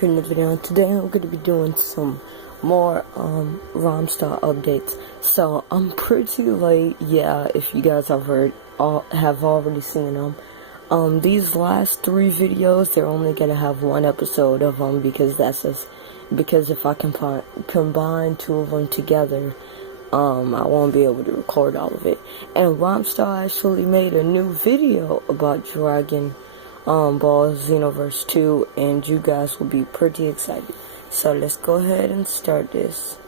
back in the video, and today I'm going to be doing some more Romstar updates. So I'm pretty late, yeah, if you guys have already seen them. These last 3 videos, they're only going to have 1 episode of them because if I combine 2 of them together, I won't be able to record all of it. And Romstar actually made a new video about Dragon Ball Xenoverse 2, and you guys will be pretty excited. So let's go ahead and start this.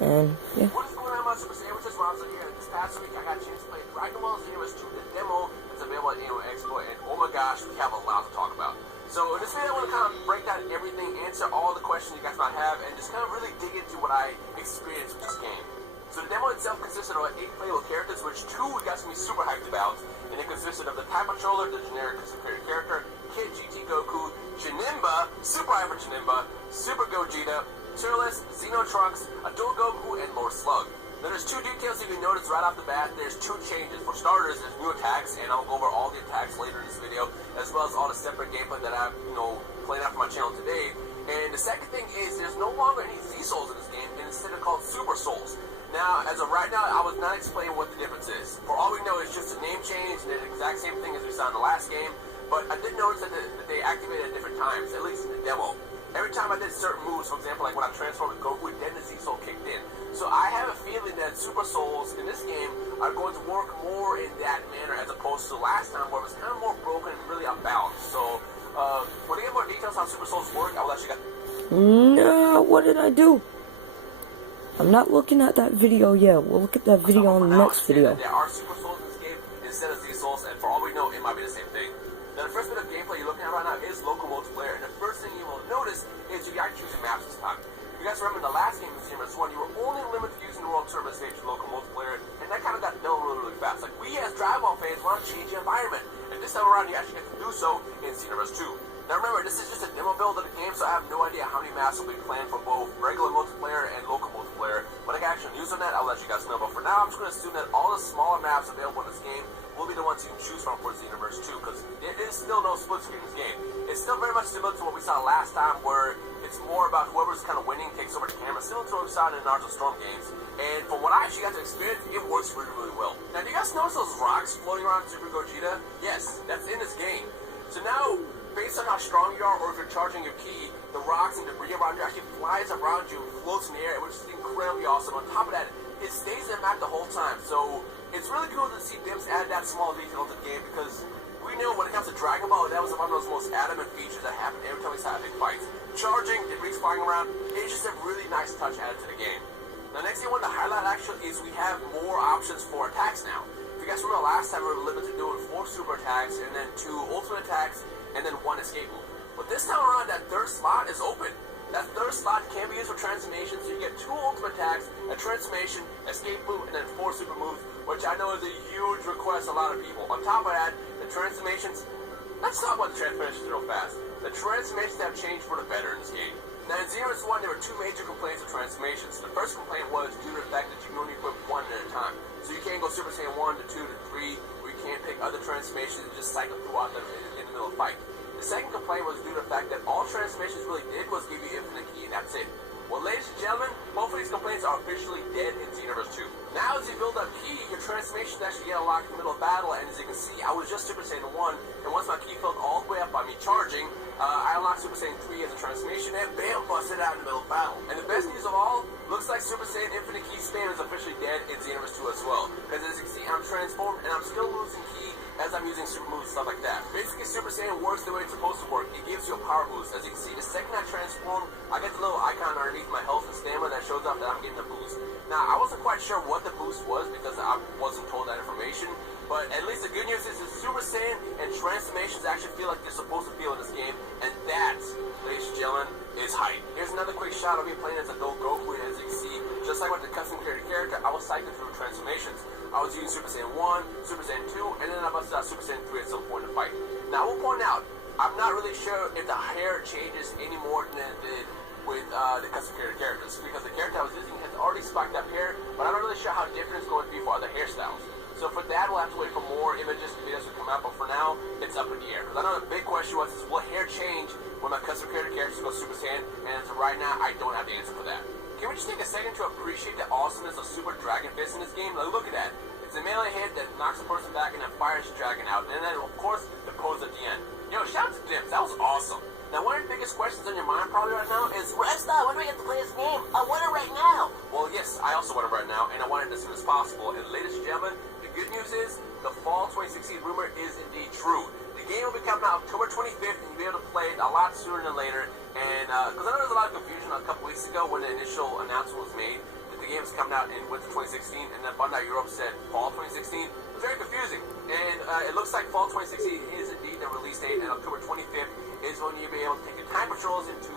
And yeah. What is going on, my Super Sandwiches? Rob's here. This past week I got a chance to play Dragon Ball Xenoverse 2, the demo that's available at Neo Expo, and oh my gosh, we have a lot to talk about. So in this video I want to kind of break down everything, answer all the questions you guys might have, and just kind of really dig into what I experienced with this game. So the demo itself consisted of 8 playable characters, which 2 we got to be super hyped about, and it consisted of the Time Patroller, the generic superior character, Kid GT Goku, Janemba, Super Hyper Janemba, Super Gogeta, Turles, Xeno Trunks, Adult Goku, and Lord Slug. Now there's 2 details you can notice right off the bat. There's 2 changes. For starters, there's new attacks, and I'll go over all the attacks later in this video, as well as all the separate gameplay that I've, playing out for my channel today. And the second thing is there's no longer any Z-Souls in this game, and instead they're called Super Souls. Now, as of right now, I was not explaining what the difference is. For all we know, it's just a name change, and it's the exact same thing as we saw in the last game. But I did notice that they activated at different times, at least in the demo. Every time I did certain moves, for example, like when I transformed with Goku, then the Z-Soul kicked in. So I have a feeling that Super Souls in this game are going to work more in that manner as opposed to last time, where it was kind of more broken and really unbalanced. So, when I get more details on Super Souls work, I will let you guys. No, what did I do? I'm not looking at that video yet. We'll look at that video on the next video. There are Super Souls in this game instead of Z-Souls, and for all we know, it might be the same thing. Now, the first bit of gameplay you're looking at right now is local multiplayer, and the first thing you will notice is you got choosing maps this time. You guys remember in the last game in Xenoverse 1, you were only limited to using the World Tournament stage for local multiplayer, and that kind of got done really fast. Like, we as Dragon Ball fans want to change the environment, and this time around you actually get to do so in Xenoverse 2. Now remember, this is just a demo build of the game, so I have no idea how many maps will be planned for both regular multiplayer and local multiplayer. When I get actual news on that, I'll let you guys know. But for now, I'm just going to assume that all the smaller maps available in this game will be the ones you can choose from for Xenoverse 2, because there is still no split screen in this game. It's still very much similar to what we saw last time, where it's more about whoever's kind of winning takes over the camera, similar to what we saw in the Naruto Storm games. And from what I actually got to experience, it works really well. Now, do you guys notice those rocks floating around Super Gogeta? Yes, that's in this game. So now, based on how strong you are, or if you're charging your ki, the rocks and debris around you actually flies around you and floats in the air, which is incredibly awesome. On top of that, it stays in the map the whole time. So it's really cool to see Dims add that small detail to the game, because we know when it comes to Dragon Ball, that was one of those most adamant features that happened every time we saw epic fights. Charging, debris flying around, it's just a really nice touch added to the game. The next thing I want to highlight actually is we have more options for attacks now. If you guys remember last time, we were limited to doing 4 super attacks, and then 2 ultimate attacks, and then 1 escape move. But this time around, that 3rd slot is open. That 3rd slot can be used for transformations, so you get 2 ultimate attacks, a transformation, escape move, and then 4 super moves, which I know is a huge request of a lot of people. On top of that, the transformations, let's talk about the transformations real fast. The transformations have changed for the better in this game. Now in Xenoverse 1, there were 2 major complaints of transformations. The first complaint was due to the fact that you can only equip 1 at a time. So you can't go Super Saiyan 1 to 2 to 3, or you can't pick other transformations and just cycle throughout them in the middle of the fight. The second complaint was due to the fact that all transformations really did was give you infinite ki, and that's it. Well, ladies and gentlemen, both of these complaints are officially dead in Xenoverse 2. Now, as you build up ki, your transformations actually get unlocked in the middle of battle, and as you can see, I was just Super Saiyan 1, and once my ki filled all the way up by me charging, I unlocked Super Saiyan 3 as a transformation, and bam, busted out in the middle of battle. And the best news of all, looks like Super Saiyan Infinite Ki spam is officially dead in Xenoverse 2 as well. Because as you can see, I'm transformed, and I'm still losing ki as I'm using super moves and stuff like that. Basically, Super Saiyan works the way it's supposed to work. It gives you a power boost. As you can see, the second I transform, I get the little icon underneath my health and stamina that shows up that I'm getting a boost. Now, I wasn't quite sure what the boost was because I wasn't told that information, but at least the good news is that Super Saiyan and transformations actually feel like they're supposed to feel in this game, and that, ladies and gentlemen, is hype. Here's another quick shot of me playing as Adult Goku, and as you can see, just like with the custom created character, I was cycling through transformations. I was using Super Saiyan 1, Super Saiyan 2, and then I busted out Super Saiyan 3 at some point in the fight. Now, I will point out, I'm not really sure if the hair changes any more than it did with the custom created characters, because the character I was using has already spiked up hair, but I'm not really sure how different it's going to be for other hairstyles. So for that, we'll have to wait for more images and videos to come out, but for now, it's up in the air. Because I know the big question was, will hair change when my custom creator characters go Super Saiyan? And as of right now, I don't have the answer for that. Can we just take a second to appreciate the awesomeness of Super Dragon Fist in this game? Like, look at that. It's a melee hit that knocks a person back and then fires the dragon out. And then, of course, the pose at the end. Yo, shout out to Dips. That was awesome. Now, one of the biggest questions on your mind probably right now is, Resta, when do we get to play this game? I want it right now. Well, yes, I also want it right now, and I want it as soon as possible. And ladies and gentlemen, the good news is, the fall 2016 rumor is indeed true. The game will be coming out October 25th, and you'll be able to play it a lot sooner than later. And, because I know there was a lot of confusion a couple weeks ago when the initial announcement was made that the game is coming out in winter 2016, and then Bandai Europe said fall 2016. It was very confusing. And it looks like fall 2016 is indeed the release date, and October 25th is when you'll be able to take your time patrols into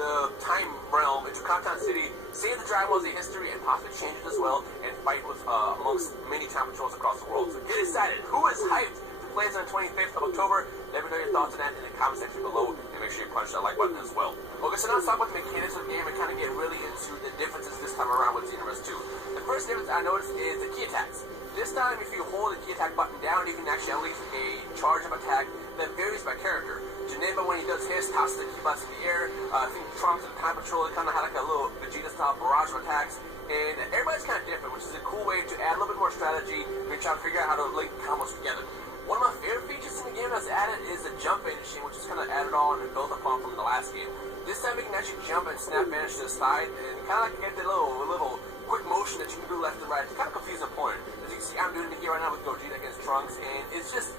the time realm, into Conton City, save the Dragon Balls in history, and possibly change it as well, and fight with amongst many time patrols across the world. So get excited. Who is hyped to play this on the 25th of October? Let me know your thoughts on that in the comment section below, and make sure you punch that like button as well. Okay, so now let's talk about the mechanics of the game and kind of get really into the differences this time around with Xenoverse 2. The first difference I noticed is the key attacks. This time, if you hold the key attack button down, you can actually unleash a charge of attack that varies by character. Janemba, when he does his, tosses the key button in the air. I think Trunks and Time Patrol, they kind of had like a little Vegeta-style barrage of attacks. And everybody's kind of different, which is a cool way to add a little bit more strategy and try to figure out how to link combos together. One of my favorite features in the game that's added is the jump vanishing, which is kind of added on and built upon from the last game. This time we can actually jump and snap vanish to the side and kind of like get the little quick motion that you can do left and right. It's kind of confusing the point. As you can see, I'm doing it here right now with Gogeta against Trunks, and it's just,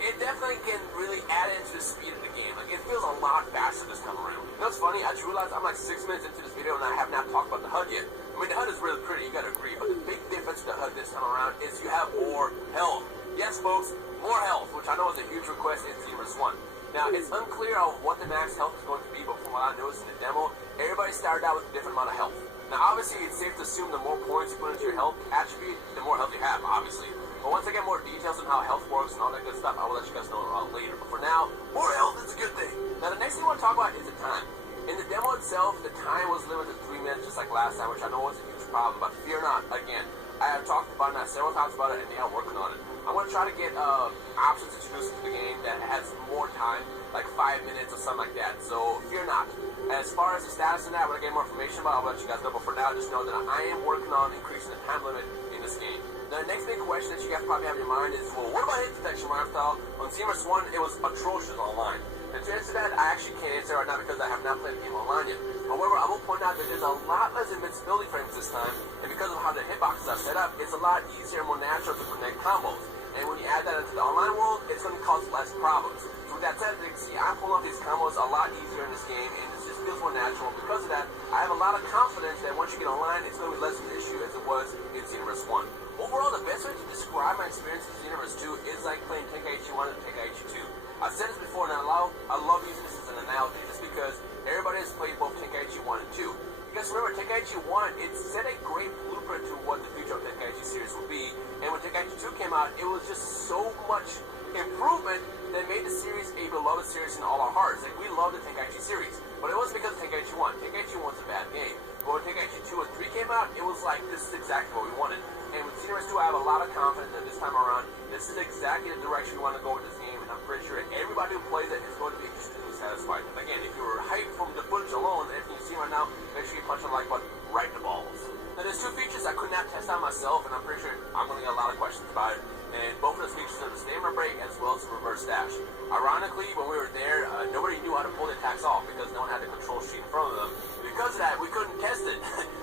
it definitely can really add into the speed of the game. Like, it feels a lot faster this time around. You know what's funny? I just realized I'm like 6 minutes into this video and I have not talked about the HUD yet. I mean, the HUD is really pretty, you gotta agree, but the big difference with the HUD this time around is you have more health. Yes, folks, more health, which I know is a huge request in Xenoverse 1. Now, it's unclear on what the max health is going to be, but from what I noticed in the demo, everybody started out with a different amount of health. Now, obviously, it's safe to assume the more points you put into your health attribute, the more health you have, obviously. But once I get more details on how health works and all that good stuff, I will let you guys know later. But for now, more health is a good thing. Now, the next thing I want to talk about is the time. In the demo itself, the time was limited to 3 minutes, just like last time, which I know was a huge problem. But fear not, again, I have talked about it several times about it, and they are working on it. I'm going to try to get options introduced to the game that has more time, like 5 minutes or something like that. So fear not. As far as the status of that, when I get more information about it, I'll let you guys know. But for now, just know that I am working on increasing the time limit in this game. Now, the next big question that you guys probably have in your mind is, well, what about hit detection, Lifestyle? On Xenoverse 1, it was atrocious online. And to answer that, I actually can't answer right now because I have not played the game online yet. However, I will point out that there's a lot less invincibility frames this time, and because of how the hitboxes are set up, it's a lot easier and more natural to connect combos. And when you add that into the online world, it's going to cause less problems. So with that said, you can see I'm pulling off these combos a lot easier in this game, and it just feels more natural. Because of that, I have a lot of confidence that once you get online, it's going to be less of an issue as it was in Xenoverse 1. Overall, the best way to describe my experience in Xenoverse 2 is like playing Tenkaichi 1 and Tenkaichi 2. I've said this before, and I love using this as an analogy just because everybody has played both Tenkaichi 1 and 2. Because remember, Tenkaichi 1, it set a great blueprint to what the future of Tenkaichi series will be. And when Tenkaichi 2 came out, it was just so much improvement that made the series a beloved series in all our hearts. Like, we love the Tenkaichi series. But it wasn't because of Tenkaichi 1. Tenkaichi 1's a bad game. But when Tenkaichi 2 and 3 came out, it was like, this is exactly what we wanted. And with Xenoverse 2, I have a lot of confidence that this time around, this is exactly the direction we want to go with this game. And I'm pretty sure everybody who plays it is going to be extremely satisfied. Again, if you were hyped from the footage alone, everything you see right now, make sure you punch the like button right in the balls. Now, there's 2 features I could not test out myself, and I'm pretty sure I'm going to get a lot of questions about it. And both of those features are the stamina break as well as the reverse dash. Ironically, when we were there, nobody knew how to pull the attacks off because no one had the control sheet in front of them. Because of that, we couldn't test it.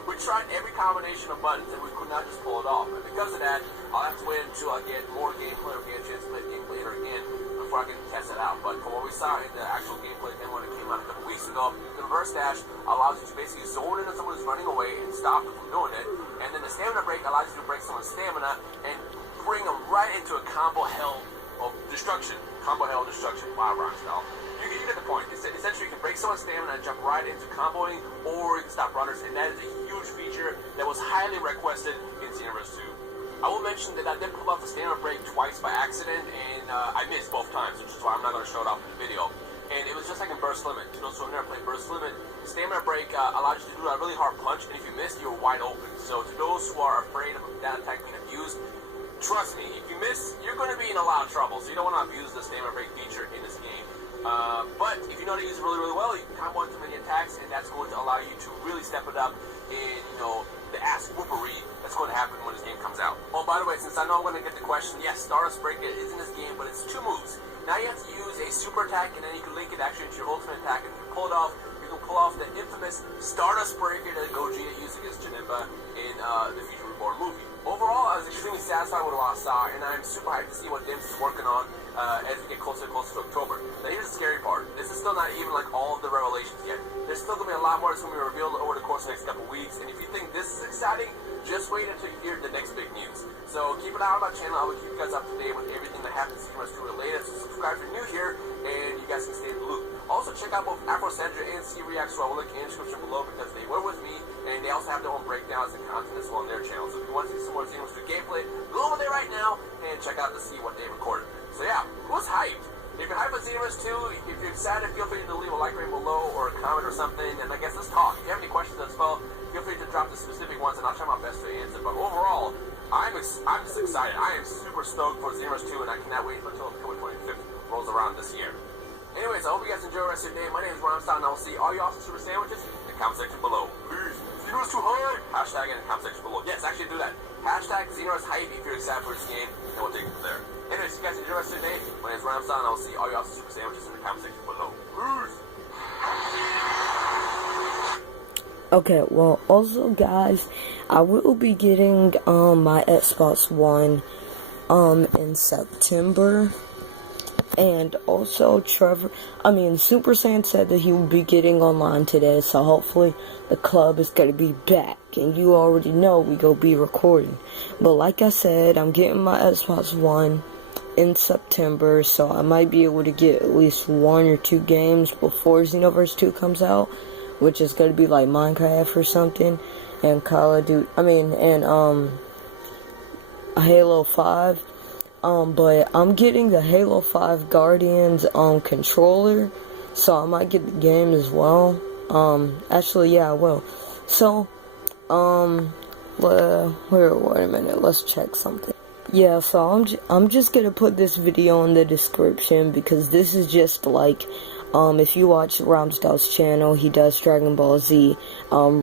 We tried every combination of buttons and we could not just pull it off. And because of that, I'll have to wait until I get more gameplay or get a chance to play the game later again before I can test it out. But from what we saw in the actual gameplay demo when it came out a couple weeks ago, the reverse dash allows you to basically zone into someone who's running away and stop them from doing it. And then the stamina break allows you to break someone's stamina and bring them right into a combo hell of destruction. Combo hell destruction. Wow, Rockstyle. You get the point. Essentially, you can break someone's stamina and jump right into comboing, or you can stop runners, and that is a huge feature that was highly requested in Xenoverse 2. I will mention that I did pull off the stamina break twice by accident, and I missed both times, which is why I'm not going to show it off in the video. And it was just like in Burst Limit. To those who have never played Burst Limit, stamina break allows you to do a really hard punch, and if you missed, you were wide open. So to those who are afraid of that attack being abused, trust me, if you miss, you're going to be in a lot of trouble, so you don't want to abuse this name or break feature in this game. But if you know how to use it really, really well, you can combo into many attacks, and that's going to allow you to really step it up in, the ass whoopery that's going to happen when this game comes out. Oh, by the way, since I know I'm going to get the question, yes, Stardust Breaker is in this game, but it's 2 moves. Now you have to use a super attack, and then you can link it actually into your ultimate attack, and if you pull it off, you can pull off the infamous Stardust Breaker that Gogeta used against Janemba in the Future Reborn movie. Overall, I was extremely satisfied with what I saw, and I'm super hyped to see what Dims is working on as we get closer and closer to October. Now here's the scary part. This is still not even like all of the revelations yet. There's still going to be a lot more that's going to be revealed over the course of the next couple weeks, and if you think this is exciting, just wait until you hear the next big news. So keep an eye on my channel. I will keep you guys up to date with everything that happens in Xenoverse 2 related. So subscribe if you're new here, and you guys can stay in the loop. Also, check out both Afro Sandra and C Reacts, who I will link in the description below because they were with me, and they also have their own breakdowns and content as well on their channel. So if you want to see some more Xenoverse 2 gameplay, go over there right now and check out to see what they recorded. So yeah, who's hyped? If you're hyped for Xenoverse 2, if you're excited, feel free to leave a like rating below or a comment or something, and I guess let's talk. If you have any questions as well, feel free to drop the specific ones, and I'll try my best to answer. But overall, I'm just excited. I am super stoked for Xenoverse 2, and I cannot wait until October 25th rolls around this year. Anyways, I hope you guys enjoy the rest of your day. My name is Ramstein, and I will see all you awesome super sandwiches in the comment section below. Peace. Xenoverse 2 hype! Hashtag in the comment section below. Yes, actually do that. Hashtag Xenoverse hype if you're excited for this game, and we'll take it from there. Anyways, you guys enjoy the rest of your day. My name is Ramstein, and I will see all you awesome super sandwiches in the comment section below. Peace. Okay, well, also, guys, I will be getting my Xbox One in September. And also, Super Saiyan said that he will be getting online today, so hopefully the club is going to be back. And you already know we go be recording. But like I said, I'm getting my Xbox One in September, so I might be able to get at least 1 or 2 games before Xenoverse 2 comes out, which is going to be like Minecraft or something, and Call of Duty, Halo 5. But I'm getting the Halo 5 Guardians controller, so I might get the game as well. Actually, yeah, I will. So, wait a minute, let's check something. Yeah, so I'm just gonna put this video in the description because this is just like, if you watch Ramsdale's channel, he does Dragon Ball Z,